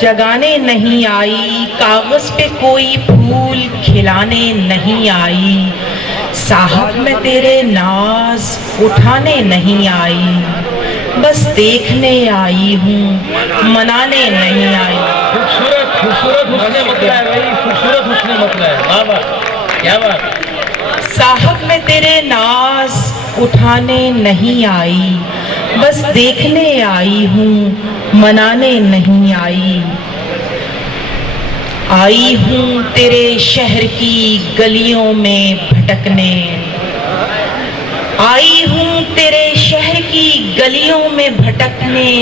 जगाने नहीं आई, कागज पे कोई फूल खिलाने नहीं आई। साहब मैं तेरे नाज उठाने नहीं आई, बस देखने आई हूँ, मनाने नहीं आई। खूबसूरत खूबसूरत उसने मतलब है भाई, खूबसूरत उसने मतलब है। वाह वाह, क्या बात। साहब मैं तेरे नाज उठाने नहीं आई, बस देखने आई हूँ, मनाने नहीं आई। आई हूँ तेरे शहर की गलियों में भटकने, आई हूँ तेरे शहर की गलियों में भटकने,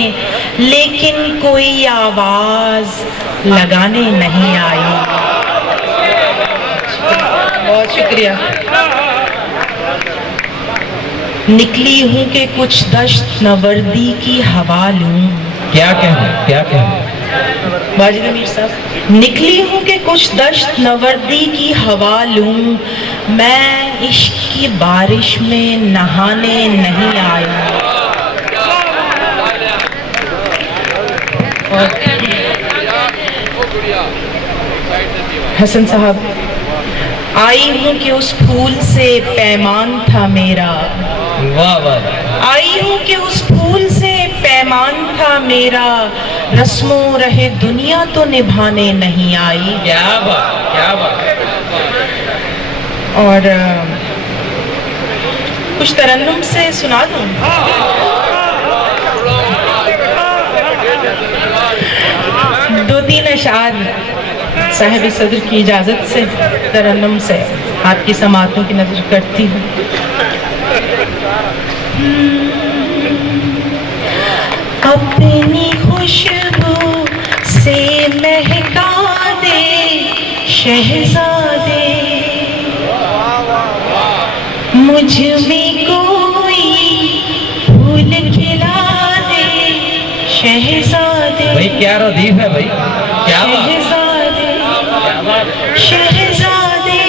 लेकिन कोई आवाज लगाने नहीं आई। बहुत शुक्रिया। निकली हूँ कि कुछ दश्त नवर्दी की हवा लूं। क्या कहना, क्या कहना। वाजिद अमीर साहब, निकली हूँ कि कुछ दश्त नवर्दी की हवा लूं, मैं इश्क की बारिश में नहाने नहीं आई। हसन साहब, आई हूँ कि उस फूल से पैमान था मेरा। वाह वाह। आई हूँ कि उस फूल से पैमान था मेरा, रस्मों रहे दुनिया तो निभाने नहीं आई। क्या बात, क्या बात। और कुछ तरन्नुम से सुना दूं। दो तीन अशार साहिब सदर की इजाज़त से तरन्नुम से आपकी समातों की नजर करती हूँ। अपनी खुशबू से महका दे शहजादे, मुझ में कोई फूल खिला दे शहजादे। भाई क्या रदीफ है भाई, क्या शहजादे, शहजादे,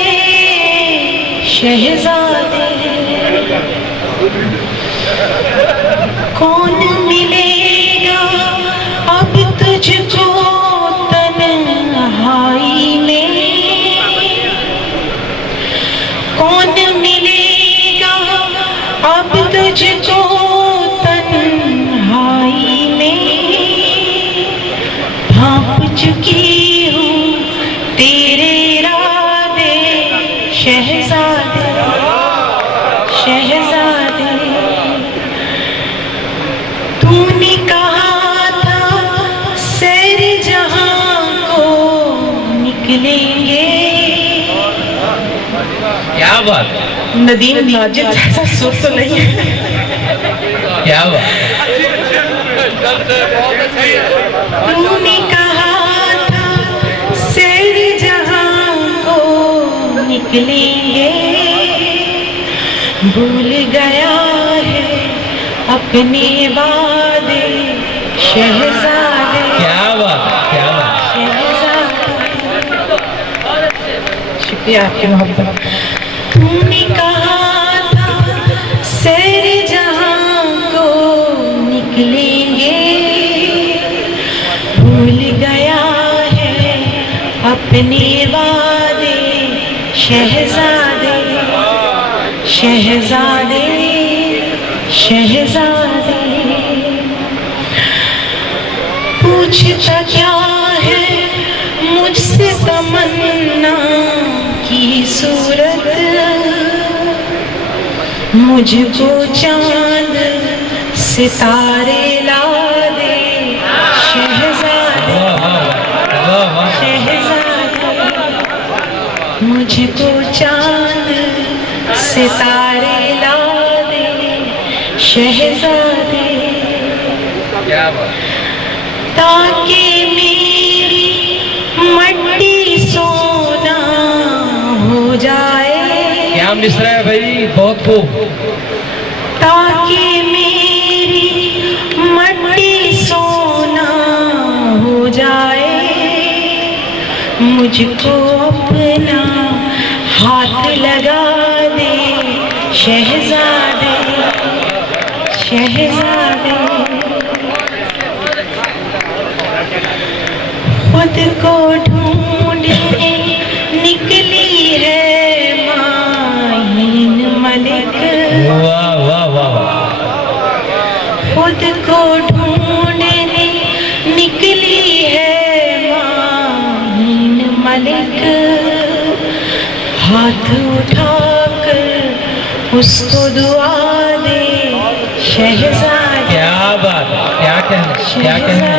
शहजादे। कौन मिलेगा अब तुझको तन्हाई में, कौन मिलेगा अब तुझको तन्हाई में। भांप चुकी हूँ तेरे इरादे शहजादे, शहजादे। तूने कहा था सैर जहां को निकलेंगे। क्या बात। नदीम नाजिद जैसा सुर तो नहीं है। क्या बात। तूने कहा था सैर जहां को निकलेंगे, भूल गया है अपने वादे शहजादे। क्या बात, क्या बात। शुक्रिया आपकी मोहब्बत। तूने कहा था सैर जहां को निकलेंगे, भूल गया है अपने वादे शहजादे, शहजादे, शहजादे। पूछता क्या है मुझसे तमन्ना की सूरत, मुझको चांद सितारे ला दे शहजादे, शहजादे। मुझको चांद सितारे ला दे शहजादे, ताकि मेरी मट्टी सोना हो जाए। क्या मिसरा है भाई, बहुत खूब। ताकि मेरी मट्टी सोना हो जाए, मुझको अपना हाथ लगा दे शहजादे, शहजादे। को ढूंढने निकली है माहीन मलिक। वाह वाह वाह वाह। खुद को ढूंढने निकली है माहीन मलिक। हाथ उठाकर उसको दुआ दे शहजादे। क्या बात, क्या कहना, क्या कहना।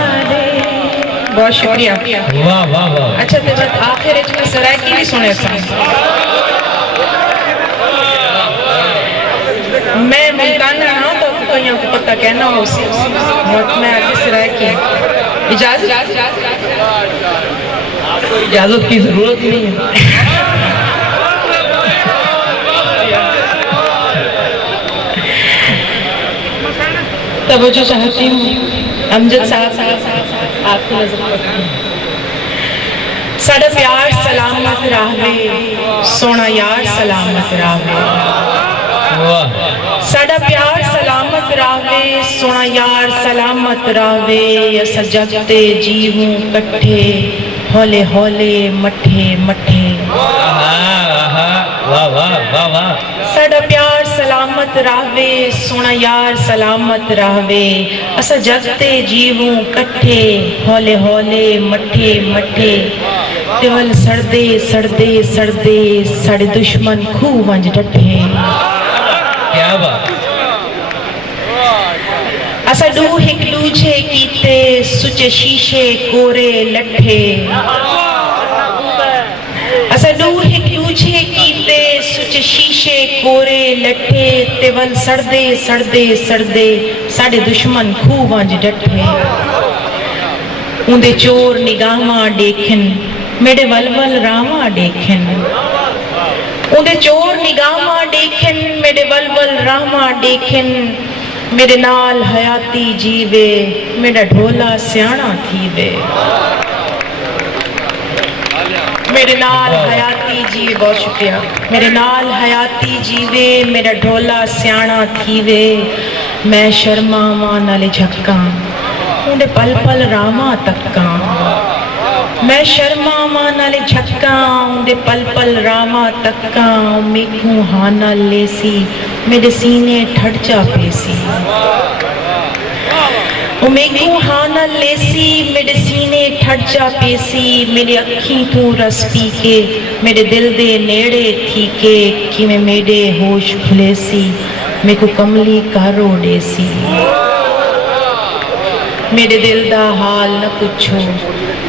बहुत शुक्रिया। वाह वाह वाह। अच्छा तो जब आखिर में सरायकी भी सुने सा मैं मुल्ताना हाँ तो कहीं को पता कहना हो मैं आगे सरायकी इजाजत इजाजत की जरूरत नहीं है। तवज्जो चाहती हूँ अमजद साहब आपकी नजर साडा प्यार सलामत राहवे सोना यार सलामत राहवे। साडा प्यार सलामत राहवे सोना यार सलामत राहवे। असा जगते जीवूं कट्ठे हौले हौले मठे मठे। वाह वाह वाह वाह। साडा प्यार सलामत राहवे सोना यार सलामत राहवे। असा जगते जीवूं कट्ठे हौले हौले मठे मठे। तेवल सड़दे सड़दे सड़दे साडे दुश्मन खूह वंज डटे। क्या बात। असा डू हिक दूजे कीते सुचे शीशे कोरे लठे। असा डू हिक दूजे कीते सुचे शीशे कोरे लठे। तेवल सड़दे सड़दे सड़दे साडे दुश्मन खूह वंज डटे। उंदे चोर निगाहां देखन मेरे वलवल रावा देखन। उंदे चोर निगाहां देखन मेरे वलवल रावा देखन। मेरे नाल हयाती जीवे मेरा ढोला सियाणा थीवे। मेरे नाल हयाती जीवे बहुत शुक्रिया। मेरे नाल हयाती जीवे मेरा ढोला सियाणा थीवे। मैं शर्मावां नाले झक्कां उंदे पल पल रावा तक्कां। मैं शर्मावां नाले झक्कां उंदे पल पल रावा तक्कां। मेकू हाना लेसी मेरे सीने ठड़चा पेसी। मेकू हाना लेसी मेरे सीने ठड़चा पेसी। मेरी अखी तू रस पी के मेरे दिल दे नेड़े थी के कि मैं मेरे होश खुलेसी मेकू कमली कारो डेसी। मेरे दिल दा हाल न पुछो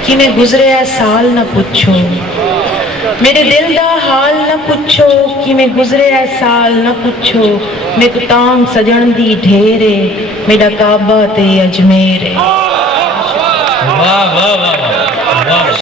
कि मैं गुजरे साल न पुछो। मेरे दिल दा हाल न पुछो कि मैं गुजरे साल न पुछो। मैं कुतांग सजन दी ढेरे मेरा काबा ते अजमेर। वाह वाह